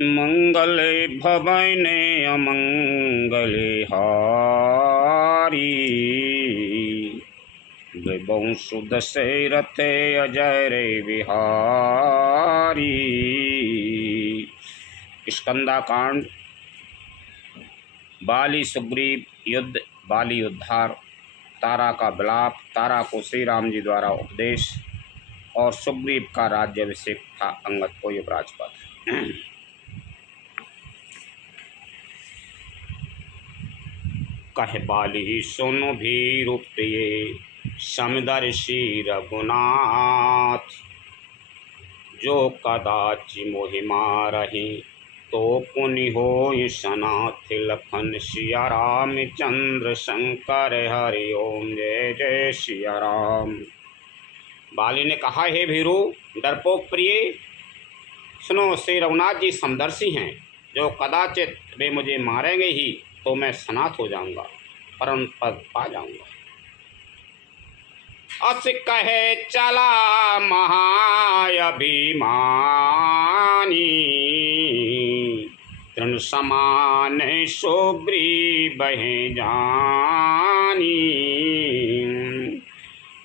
मंगले भवने अमंगले हारी। वंशु दशरथे अजय रे बिहारी। स्कंदाकांड। बाली सुग्रीव युद्ध, बाली उद्धार, तारा का विलाप, तारा को श्री राम जी द्वारा उपदेश और सुग्रीव का राज्याभिषेक था अंगद को युवराज पद। कह बाली सुनो भीरु प्रिय समदर्शी रघुनाथ। जो कदाचि मोहि मारहि तो पुनि होई सनाथ। लखन सिया राम चंद्र शंकर हरि ओम जय जय सिया राम। बाली ने कहा, हे भीरु डरपोक प्रिय, सुनो श्री रघुनाथ जी समदर्शी हैं। जो कदाचित वे मुझे मारेंगे ही तो मैं सनाथ हो जाऊंगा, परम पद पा जाऊंगा। अस कहे चला महाअभिमानी। तृण समान सुग्रीव जानी।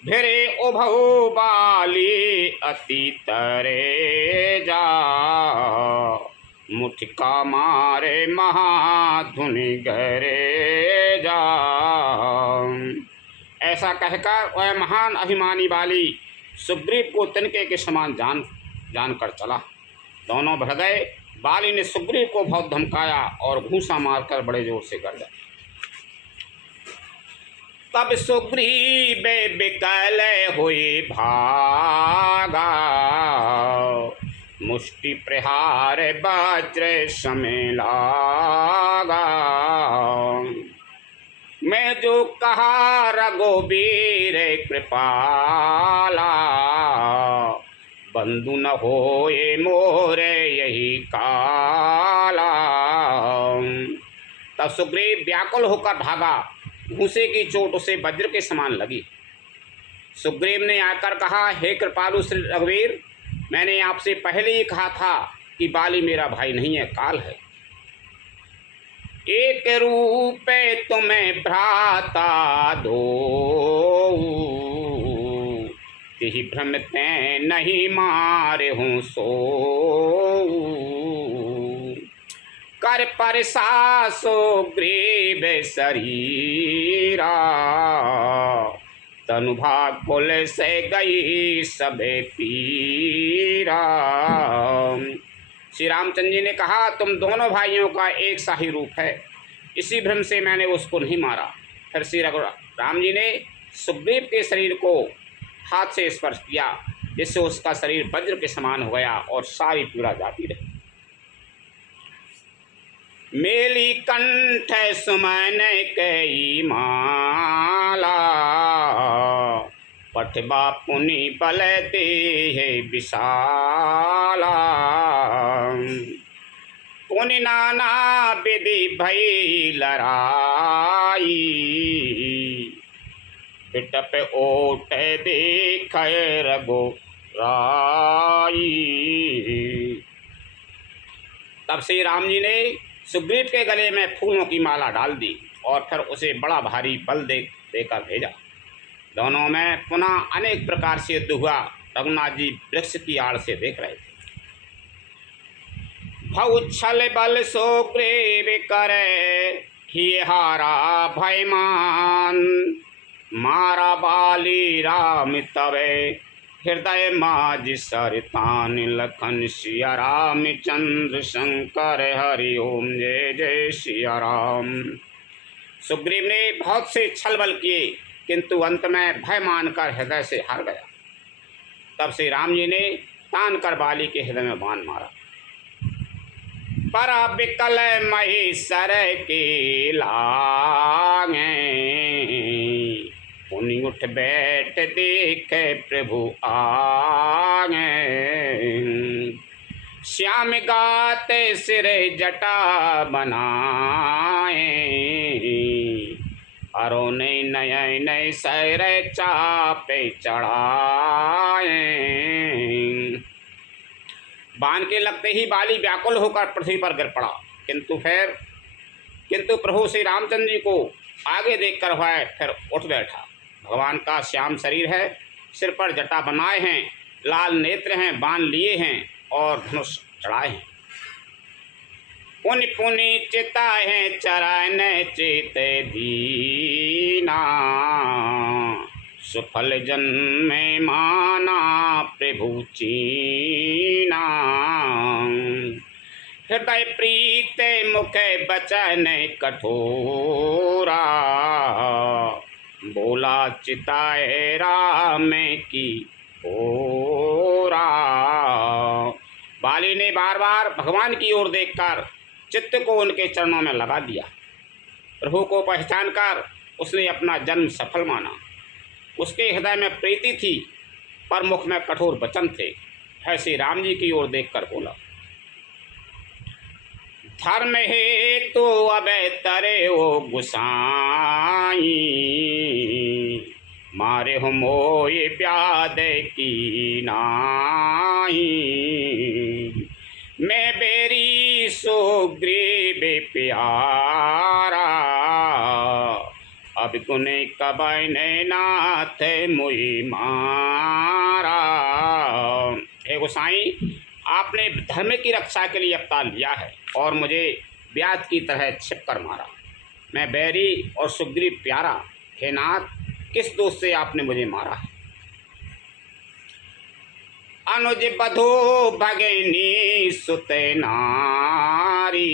भिरे उभौ बाली अति तरे जा। मुठिका मारे महाधुनि गरे जा। ऐसा कहकर वह महान अभिमानी बाली सुग्रीव को तिनके के समान जानकर चला। दोनों बढ़ गए। बाली ने सुग्रीव को बहुत धमकाया और घूंसा मारकर बड़े जोर से गर्जा। तब सुग्रीव बिकल हुए भागा। मुष्टि प्रहार वज्र समय लागा। मैं जो कहा रघुबीर कृपाला। बंधु न होए मोरे यही काला। तब सुग्रीव व्याकुल होकर भागा। घूंसे की चोट उसे वज्र के समान लगी। सुग्रीव ने आकर कहा, हे कृपालु श्री रघुवीर, मैंने आपसे पहले ही कहा था कि बाली मेरा भाई नहीं है, काल है। एक रूप तुम्हें भ्राता दो। तिहि भ्रम ते नहीं मारे हूँ सो। कर परसा सुग्रीव शरीरा। तनु भाग कुल से गई सबे पीरा। श्री रामचंद्र जी ने कहा, तुम दोनों भाइयों का एक सा ही रूप है, इसी भ्रम से मैंने उसको नहीं मारा। फिर श्री राम जी ने सुग्रीव के शरीर को हाथ से स्पर्श किया, जिससे उसका शरीर वज्र के समान हो गया और सारी पीड़ा जाती रही। मेली कंठ सुमन कई माला। पठबा पुनि बल दे विशाला। पुनि नाना विधि भई लड़ाई। बिटप ओट देख रघुराई। तब श्री राम जी ने सुग्रीव के गले में फूलों की माला डाल दी और फिर उसे बड़ा भारी बल देकर भेजा। दोनों में पुनः अनेक प्रकार से युद्ध हुआ। रघुनाथ जी वृक्ष की आड़ से देख रहे थे। भउ छल बल सुग्रीव करे ही हारा भयमान। मारा बाली राम तवे हृदय माज सरितान। लखन सिया राम चंद्र शंकर हरि ओम जय जय सिया राम। सुग्रीव ने बहुत से छल बल किए, किंतु अंत में भय मानकर हृदय से हार गया। तब श्री राम जी ने तान कर बाली के हृदय में बाण मारा। पर बिकल महेश्वर के लागे। पुनि उठ बैठ देख प्रभु आगे। श्याम गाते सिर जटा बनाए। अरो नई नय नय सैर चापे चढ़ाए। बाण के लगते ही बाली व्याकुल होकर पृथ्वी पर गिर पड़ा, किंतु प्रभु श्री रामचंद्र जी को आगे देखकर वह फिर उठ बैठा। भगवान का श्याम शरीर है, सिर पर जटा बनाए हैं, लाल नेत्र हैं, बाण लिए हैं और धनुष चढ़ाए हैं। पुनि पुनि चिताए चरण चित दीना, सुफल जन्मे माना प्रभु चीना। हृदय प्रीत मुख बचन कठोरा, बोला चिताए राम की ओरा। बाली ने बार बार भगवान की ओर देखकर चित्त को उनके चरणों में लगा दिया। प्रभु को पहचान कर उसने अपना जन्म सफल माना। उसके हृदय में प्रीति थी पर मुख में कठोर वचन थे। ऐसे राम जी की ओर देखकर बोला, धर्म हेतु अब तरे ओ गुसाई, मारे हो मोये प्याद की नाई। मैं बेरी सुग्रीव प्यारा, अब गुने कबन नाथ मुई मारा। हे गोसाई, आपने धर्म की रक्षा के लिए अवतार लिया है और मुझे ब्याज की तरह छिप कर मारा। मैं बैरी और सुग्रीव प्यारा, हे नाथ, किस दोष से आपने मुझे मारा है? अनुज बधो भगनी सुत नारी,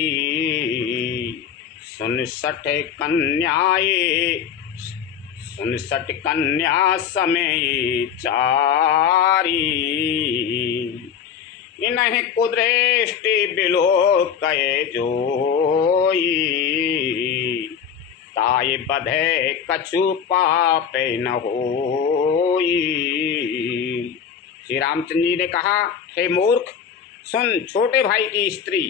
सुन सठ कन्या समय चारी। इन्हें कुदृष्टि बिलो कहे जोई, ताये बधे कछु पाप न होई। श्री रामचंद्र जी ने कहा, हे मूर्ख, सुन, छोटे भाई की स्त्री,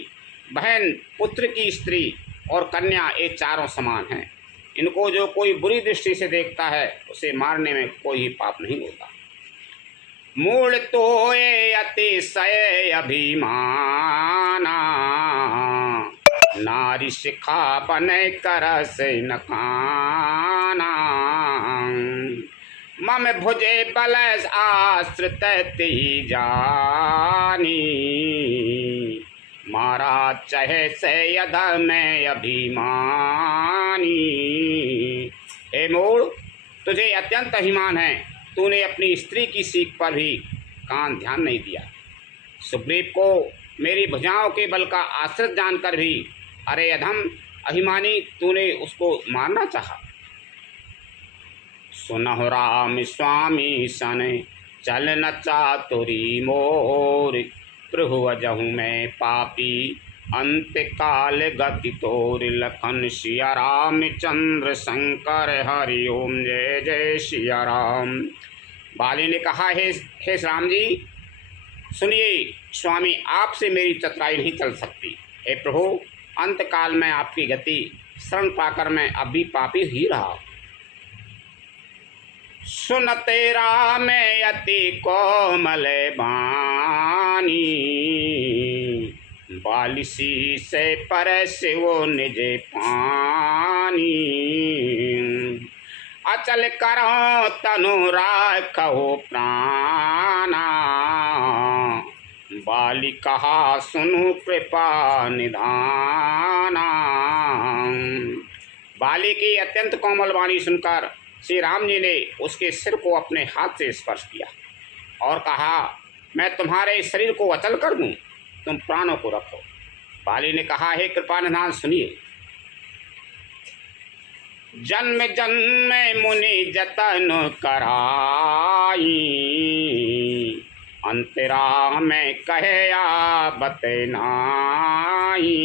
बहन, पुत्र की स्त्री और कन्या ये चारों समान हैं। इनको जो कोई बुरी दृष्टि से देखता है उसे मारने में कोई ही पाप नहीं होता। मूल तो ये अतिशय अभिमाना, नारी शिखा बन कर से नकाना। मम भुजे बल आश्रित ती जानी, मारा चहे से यधर्म अभिमानी। हे मूढ़, तुझे अत्यंत अभिमान है, तूने अपनी स्त्री की सीख पर भी कान ध्यान नहीं दिया। सुग्रीव को मेरी भुजाओं के बल का आश्रित जानकर भी, अरे अधम अभिमानी, तूने उसको मारना चाहा। सुनहु राम स्वामी सन चल न चातुरी मोर, प्रभु अजहु में पापी अंत काल गति तोर। लखन सिया रामचंद्र शंकर हरि ओम, जय जय सिया राम। बाली ने कहा, हे राम जी सुनिए, स्वामी आपसे मेरी चतुराई नहीं चल सकती। हे प्रभु, अंत काल में आपकी गति शरण पाकर मैं अब भी पापी ही रहा। सुनते राम अति कोमल बानी, बालिसी से परसे वो निज पानी। अचल करो तनु राखो प्राणा, बाली कहा सुनु कृपा निधाना। बाली की अत्यंत कोमल वाणी सुनकर श्री राम जी ने उसके सिर को अपने हाथ से स्पर्श किया और कहा, मैं तुम्हारे शरीर को अचल कर दूं, तुम प्राणों को रखो। बाली ने कहा, हे कृपानिधान सुनिए, जन्म जन्म मुनि जतन कराई, अंतरा में कहे आबत नाई।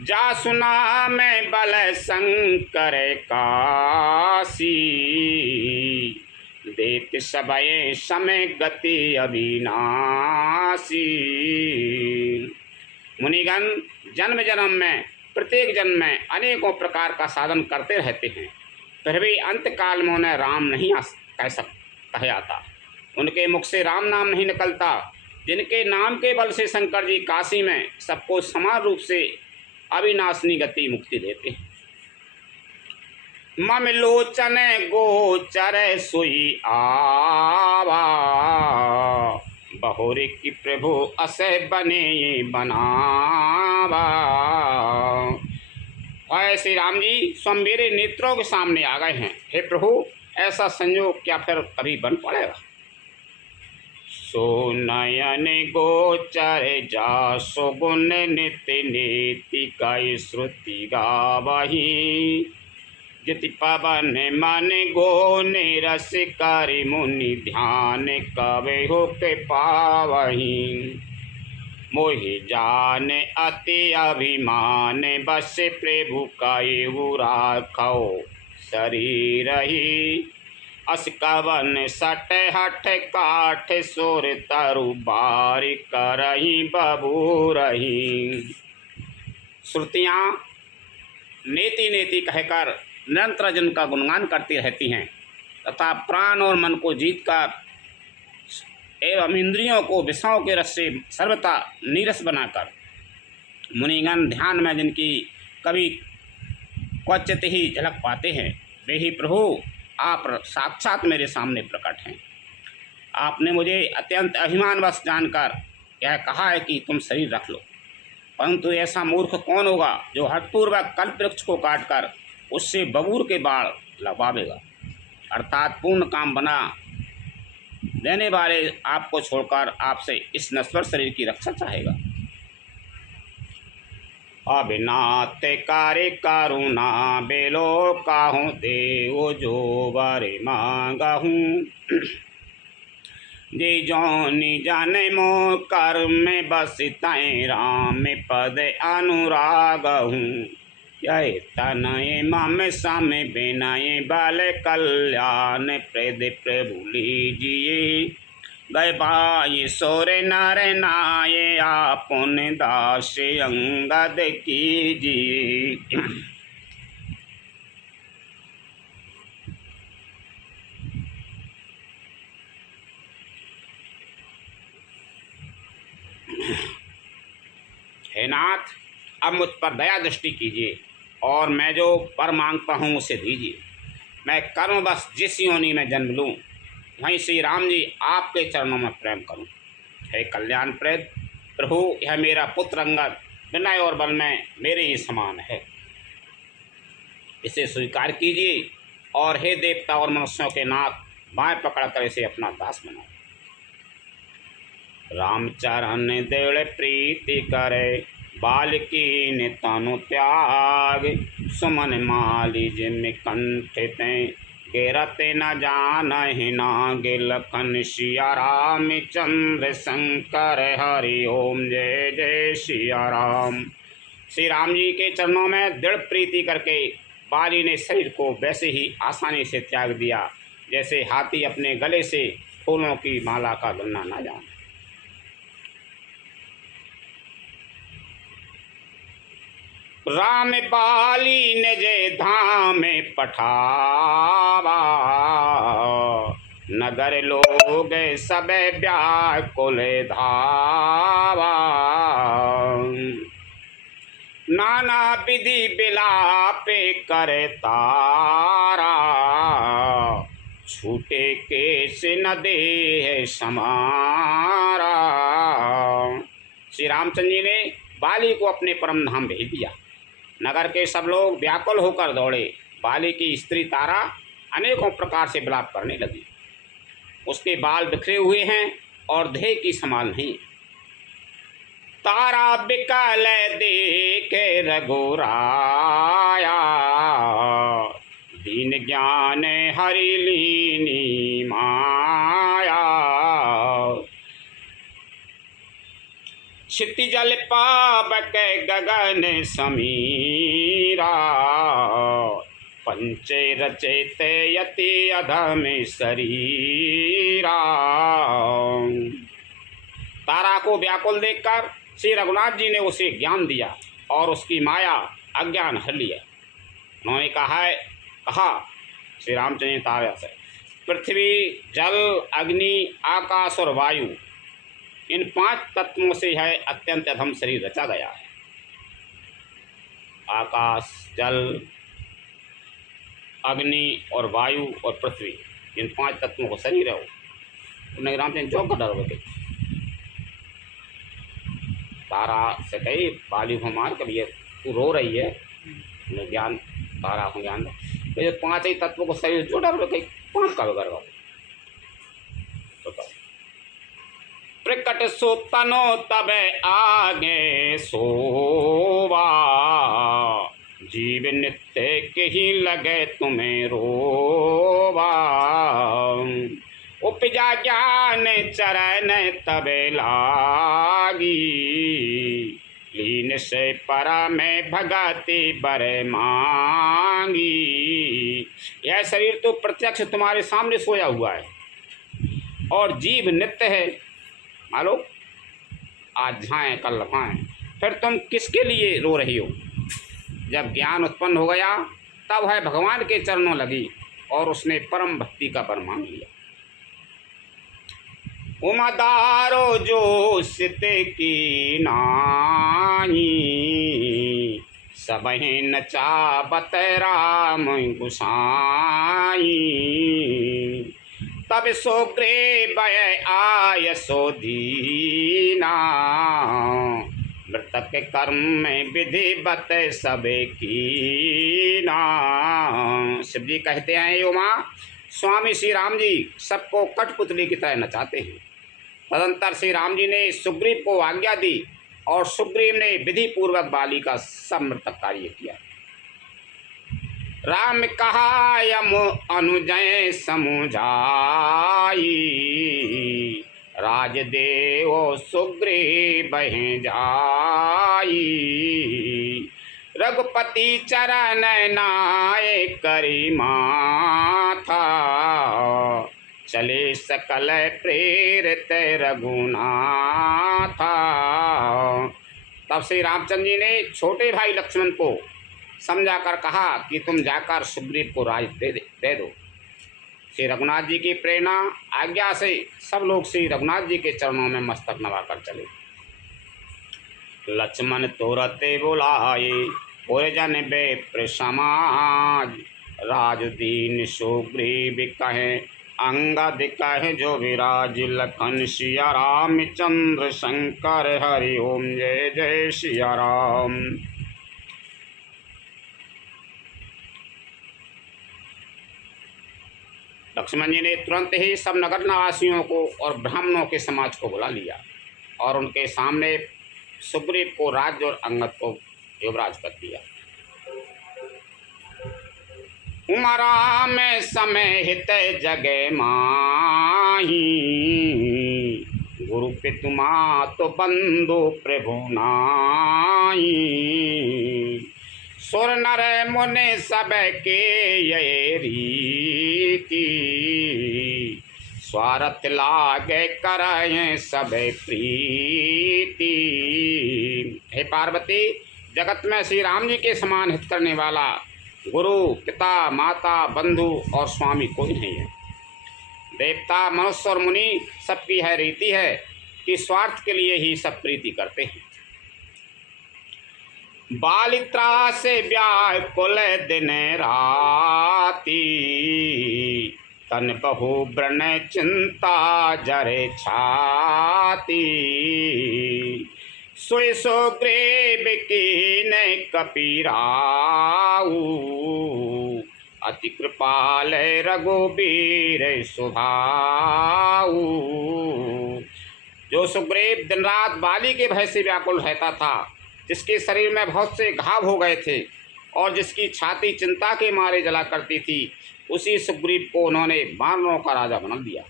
जा सुना मैं बल शंकर काशी, देत सबये समय गति अविनाशी। मुनिगण जन्म जन्म में, प्रत्येक जन्म में अनेकों प्रकार का साधन करते रहते हैं, फिर भी अंत काल में उन्हें राम नहीं कह आता। उनके मुख से राम नाम नहीं निकलता, जिनके नाम के बल से शंकर जी काशी में सबको समान रूप से अविनाशनी गति मुक्ति देते हैं। मम लोचन गोचर सुई आवा, बहुरी की प्रभु असे बने बनावा। और श्री राम जी स्वयं मेरे नेत्रों के सामने आ गए हैं। हे प्रभु, ऐसा संयोग क्या फिर कभी बन पड़ेगा? सो नयन गोचर जा सुगुण नित्य नीति कई श्रुति गावही, जिति पवन मन गो निरस करि मुनि ध्यान कवे हो के पावही। मोहि जान अति अभिमान बस प्रभु कयु राखौ शरीर ही। अस कवन सट हठ काठ सुर तरु बारि करही बबूरही। श्रुतियाँ नेति नेति कहकर निरंतर जिनका गुणगान करती रहती हैं तथा प्राण और मन को जीतकर एवं इंद्रियों को विषयों के रस से सर्वथा नीरस बनाकर मुनिगण ध्यान में जिनकी कभी क्वचित ही झलक पाते हैं, वे ही प्रभु आप साक्षात मेरे सामने प्रकट हैं। आपने मुझे अत्यंत अभिमानवश जानकर यह कहा है कि तुम शरीर रख लो, परंतु ऐसा मूर्ख कौन होगा जो हठपूर्वक कल्प वृक्ष को काटकर उससे बबूर के बाढ़ लगवावेगा, अर्थात पूर्ण काम बना देने वाले आपको छोड़कर आपसे इस नश्वर शरीर की रक्षा चाहेगा। अभिनाथ कार्य करुणा बेलो काहूँ देव जो बारे मांगहूँ। जे जौनि जाने मो कर्म बस तय राम पद अनुरागहूँ। यह तनय मम सम बिनय बल कल्याण प्रद प्रभु लीजिए। गए भाई सोर नर नाय आपुन दास अंगद कीजिए। हे नाथ, अब मुझ पर दया दृष्टि कीजिए और मैं जो पर मांगता हूँ उसे दीजिए। मैं कर्मवश जिस योनि में जन्म लूँ वहीं श्री राम जी आपके चरणों में प्रेम करूँ। हे कल्याण प्रद प्रभु, यह मेरा पुत्र अंगद विनय और बल में मेरे ही समान है, इसे स्वीकार कीजिए और हे देवता और मनुष्यों के नाथ, बाएं पकड़कर इसे अपना दास बनाओ। रामचरण दृढ़ प्रीति करे बालकी ने तनु त्याग। सुमन माली जिम कंठित गिरते न जान ही नागे। लखन सिया राम चंद्र शंकर हरि ओम जय जय सिया राम। श्री राम जी के चरणों में दृढ़ प्रीति करके बाली ने शरीर को वैसे ही आसानी से त्याग दिया जैसे हाथी अपने गले से फूलों की माला का गलना न जाने। राम बाली ने जय धाम पठावा। नगर लोग सब व्याकुल धावा। नाना विधि बिलाप करे तारा। छूटे केस न दे समारा। श्री रामचंद्र जी ने बाली को अपने परम धाम भेज दिया। नगर के सब लोग व्याकुल होकर दौड़े। बाली की स्त्री तारा अनेकों प्रकार से विलाप करने लगी। उसके बाल बिखरे हुए हैं और देह की समान नहीं। तारा बिकल देखे रघुराया। दीन ज्ञान हरि लीनी माया। क्षिति जल पावक गगन समीरा। पंचे रचेत यति अधम शरीरा। तारा को व्याकुल देखकर श्री रघुनाथ जी ने उसे ज्ञान दिया और उसकी माया अज्ञान हर लिया। उन्होंने कहा श्री रामचंद्र तारा से, पृथ्वी जल अग्नि आकाश और वायु इन 5 तत्वों से है अत्यंत अधम शरीर रचा गया है। आकाश, जल, अग्नि और वायु और पृथ्वी, इन 5 तत्वों को शरीर है वो। उन्हें रामचंद्र चौक का डर होते तारा से कही बाली को मार कर ये तू रो रही है, उन्हें ज्ञान तारा को ज्ञान तो ये 5 ही तत्वों को शरीर जो डर कहीं 5 का बगैर बताओ। प्रकट सो तनो तबे आगे सोवा, जीव नित्य के ही लगे तुम्हें रोवा। उपजा ज्ञान चरण तबे लागी, लीन से परा में भगति बर मांगी। यह शरीर तो प्रत्यक्ष तुम्हारे सामने सोया हुआ है और जीव नित्य है। मालूम आज झाएँ कल लफाएँ, फिर तुम किसके लिए रो रही हो? जब ज्ञान उत्पन्न हो गया तब है भगवान के चरणों लगी और उसने परम भक्ति का वर मांग लिया। उमदारो जो सित की नाई, सबहि नचावत राम गुसाई। तब सुग्रीव आय सो दीना, मृतक कर्म में विधिवत सबे कीना। शिव जी कहते हैं उमा स्वामी श्री राम जी सबको कठपुतली की तरह नचाते हैं। तदंतर श्री राम जी ने सुग्रीव को आज्ञा दी और सुग्रीव ने विधि पूर्वक बाली का सब मृतक कार्य किया। राम कहा यम अनुजय समुझाई, राजदेव सुग्रीव जाई। रघुपति चरण नाय करी माथा, चले सकल प्रेरित रघुनाथा। तब श्री रामचंद्र जी ने छोटे भाई लक्ष्मण को समझा कर कहा कि तुम जाकर सुग्रीव को राज दे दो। श्री रघुनाथ जी की प्रेरणा आज्ञा से सब लोग श्री रघुनाथ जी के चरणों में मस्तक नवाकर चले। लक्ष्मण तुरते बुलाए पुरजन बेप्र समाज, राजुदीन सुग्रीव कहे अंगद कहे जो विराज। लखन सिया राम चंद्र शंकर हरि ओम जय जय सिया राम। लक्ष्मण जी ने तुरंत ही सब नगर निवासियों को और ब्राह्मणों के समाज को बुला लिया और उनके सामने सुग्रीव को राज्य और अंगद को युवराज कर दिया। उमरा में समय हित जगे माही, गुरु पितुमा तो बंधु प्रभु नाई। सुर नर मुनि सब के ये रीति, स्वार्थ लागे कराए सब प्रीति। हे पार्वती, जगत में श्री राम जी के समान हित करने वाला गुरु पिता माता बंधु और स्वामी कोई नहीं है। देवता मनुष्य और मुनि सबकी है रीति है कि स्वार्थ के लिए ही सब प्रीति करते हैं। बालित्रा से व्याकुल दिन राती, तन बहु व्रण चिंता जरे छाती। सोई सुग्रीव कीन कपीराऊ, अति कृपाल रघुबीर सुभाऊ। जो सुग्रीव दिन रात बाली के भय से व्याकुल रहता था, जिसके शरीर में बहुत से घाव हो गए थे और जिसकी छाती चिंता के मारे जला करती थी, उसी सुग्रीव को उन्होंने वानरों का राजा बना दिया।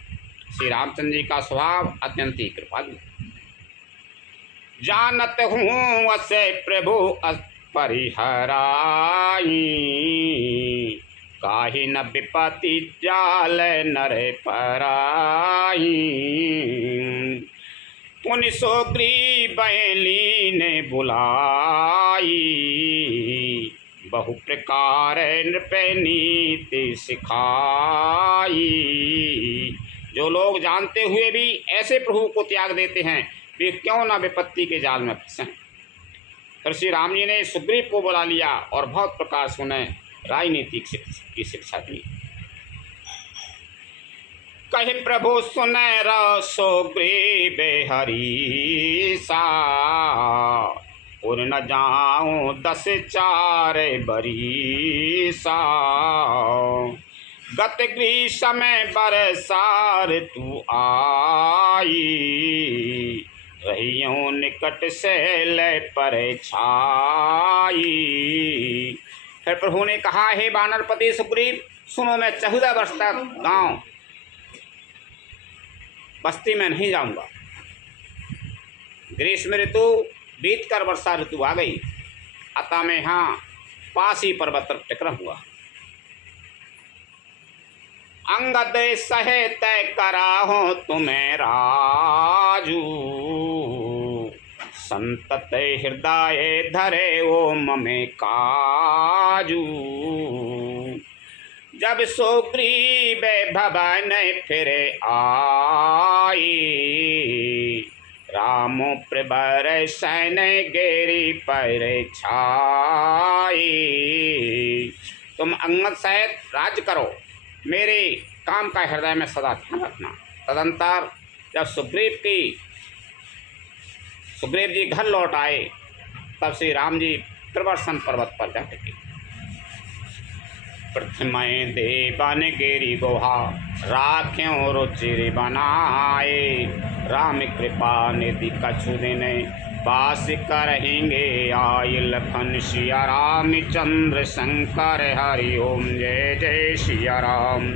श्री रामचंद्र जी का स्वभाव अत्यंत ही कृपालु। जानत हूँ असे प्रभु परिहराई, काहि न विपति जाल नर पराई। पुनि सुग्रीव लीन बुलाई, बहु प्रकार नृप नीति सिखाई। जो लोग जानते हुए भी ऐसे प्रभु को त्याग देते हैं वे क्यों ना विपत्ति के जाल में फंसें। फिर श्री राम जी ने सुग्रीव को बुला लिया और बहुत प्रकार से उन्हें राजनीति की शिक्षा दी। कहि प्रभु सुनै सुग्रीव हरीसा, उर न जाऊं 10 बरीसा। गत ग्रीष्म बरसार तू आई, रहियों निकट से ले पर छाई। फिर प्रभु ने कहा, हे वानरपति सुग्रीव, सुनो, मैं 14 वर्ष तक गांव बस्ती में नहीं जाऊंगा। ग्रीष्म ऋतु बीत कर वर्षा ऋतु आ गई, अतः मैं यहाँ पास ही पर्वत पर टिक हुआ। अंगद सहित कराहो तुम्हें राजू, संतत हृदय धरे ओम में काजू। जब सुग्रीव भवन फिरे आई, राम प्रबर सैन गेरी पर छाई। तुम अंगद सहित राज्य करो, मेरे काम का हृदय में सदा ध्यान रखना। तदंतर जब सुग्रीव जी घर लौट आए, तब श्री राम जी प्रवर्सन पर्वत पर जा टिके। प्रथमय देवन गिरि गुहा, राख्यों रुचिर बनाए। राम कृपा निधि कछु दिन, वास करेंगे आय। लखन सिया रामचंद्र शंकर हरि ओम, जय जय सिया राम।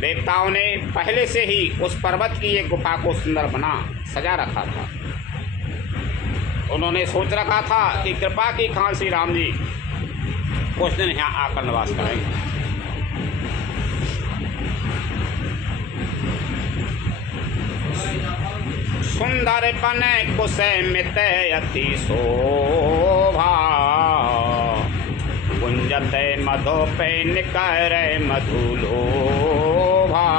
देवताओं ने पहले से ही उस पर्वत की एक गुफा को सुंदर बना सजा रखा था। उन्होंने सोच रखा था कि कृपा की खान श्री राम जी कुछ दिन यहाँ आकर निवास करेंगे। सुंदर बने कुशे मित अति शोभा, गुंजते मधु पे निकर मधुलोभा।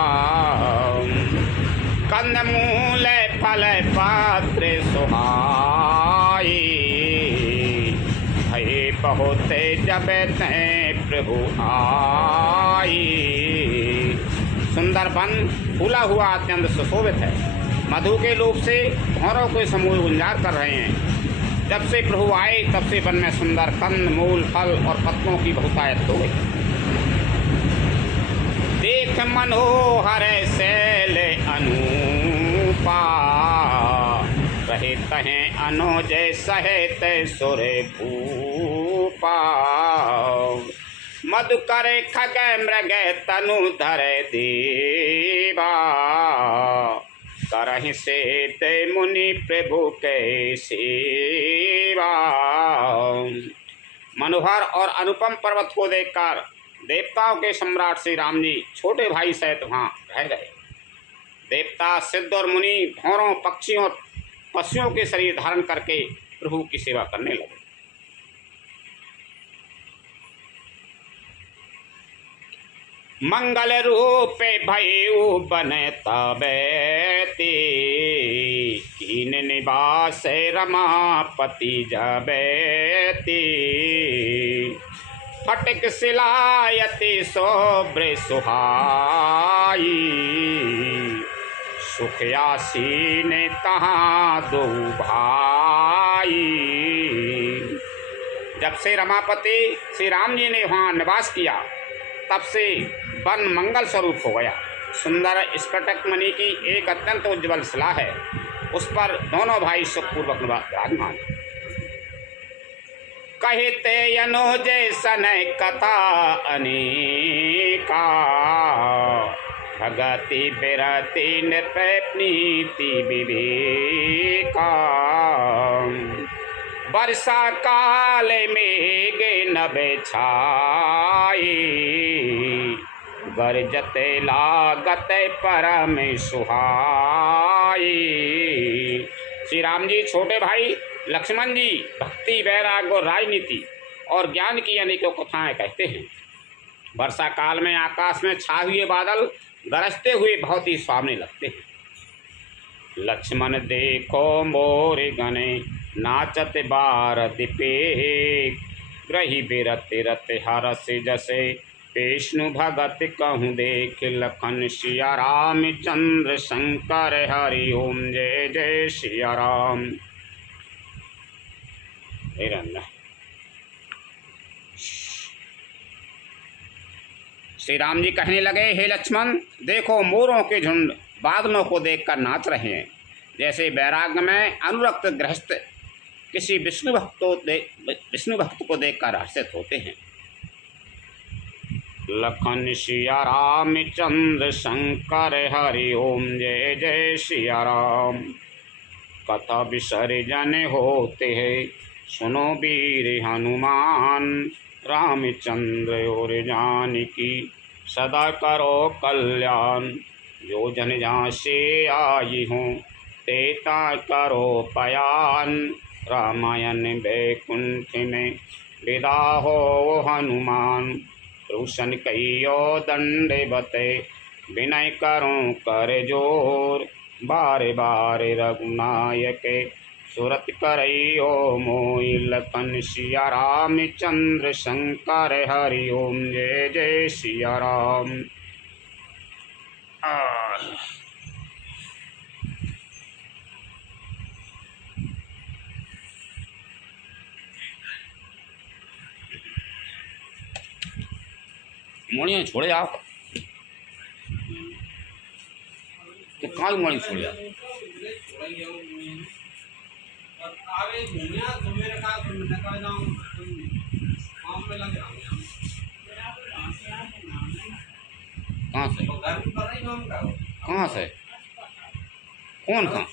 कंदमूल फल पात्र सुहाई, भय बहुत जब तै प्रभु आई। सुंदर वन फूला हुआ अत्यंत सुशोभित है, मधु के लोभ से भौरों के समूह गुंजार कर रहे हैं। जब से प्रभु आए तब से वन में सुंदर कंद मूल फल और पत्तों की बहुतायत हो गई। देख मनोहर शैल अनूपा, रहे तहें अनुजय सहित सुर भूपा। मधुकर खग मृग तनु धर देवा, करहि सेत मुनि प्रभु के सेवा। मनोहर और अनुपम पर्वत को देखकर देवताओं के सम्राट श्री राम जी छोटे भाई सहित वहाँ रह गए। देवता, सिद्ध और मुनि भौरों, पक्षियों और पशुओं के शरीर धारण करके प्रभु की सेवा करने लगे। मंगल रूप भयउ बने तबैते, कीन निवास रमापति जबैते। फटक सिलायति शोभ्र सुहाई, सुख आसीन तहाँ दो भाई। जब से रमापति श्री राम जी ने वहाँ निवास किया, तब से वन मंगल स्वरूप हो गया। सुंदर स्फटिक मणि की एक अत्यंत उज्ज्वल शिला है, उस पर दोनों भाई सुखपूर्वक विराजमान। कहते अनुजय सनय कथा अनेका, भगति बिरति नृपय नीति विवेका। वर्षा काल मेघ नभ छाई, गरजते लागत परम सुहाई। श्री राम जी छोटे भाई लक्ष्मण जी भक्ति, वैराग और राजनीति और ज्ञान की अनेकों कथाएं कहते हैं। वर्षा काल में आकाश में छाए हुए बादल गरजते हुए बहुत ही सुहावने लगते हैं। लक्ष्मण देखो मोर गने नाचत बारद पे, ग्रही बिरत रत हरस जसे विष्णु भगत कहूँ देख, लखन सिया राम चंद्र शंकर हरि ओम जय जय सिया राम। श्री राम जी कहने लगे, हे लक्ष्मण, देखो मोरों के झुंड बादलों को देखकर नाच रहे हैं, जैसे वैराग्य में अनुरक्त गृहस्थ किसी विष्णु भक्त को देखकर हर्षित होते हैं। लखन सिया राम चंद्र शंकर हरि ओम जय जय सिया राम। कथा विसर्जन होते हैं, सुनो वीर हनुमान, रामचंद्र और जानकी सदा करो कल्याण। जो जन जहाँ से आई हूँ तेता करो पयान, रामायण बैकुंठ में विदा हो हनुमान। रोशन कहियो दंड बते, विनय करूँ कर जोर, बारे बारे रघुनायक सुरत करइयो मोहि। लखन सिया राम चंद्र शंकर हरि ओम जय जय सिया राम। मोड़िया छोड़े आप तो कहाँ मोड़ी छोड़ जा कहाँ से कहाँ से कौन कहाँ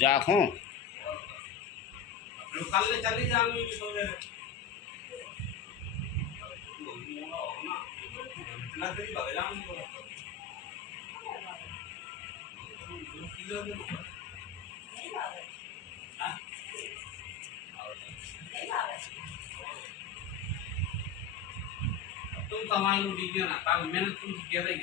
जाखो कल चली जाऊंगी तुम कमाई लो ना, मैंने तुम कह रही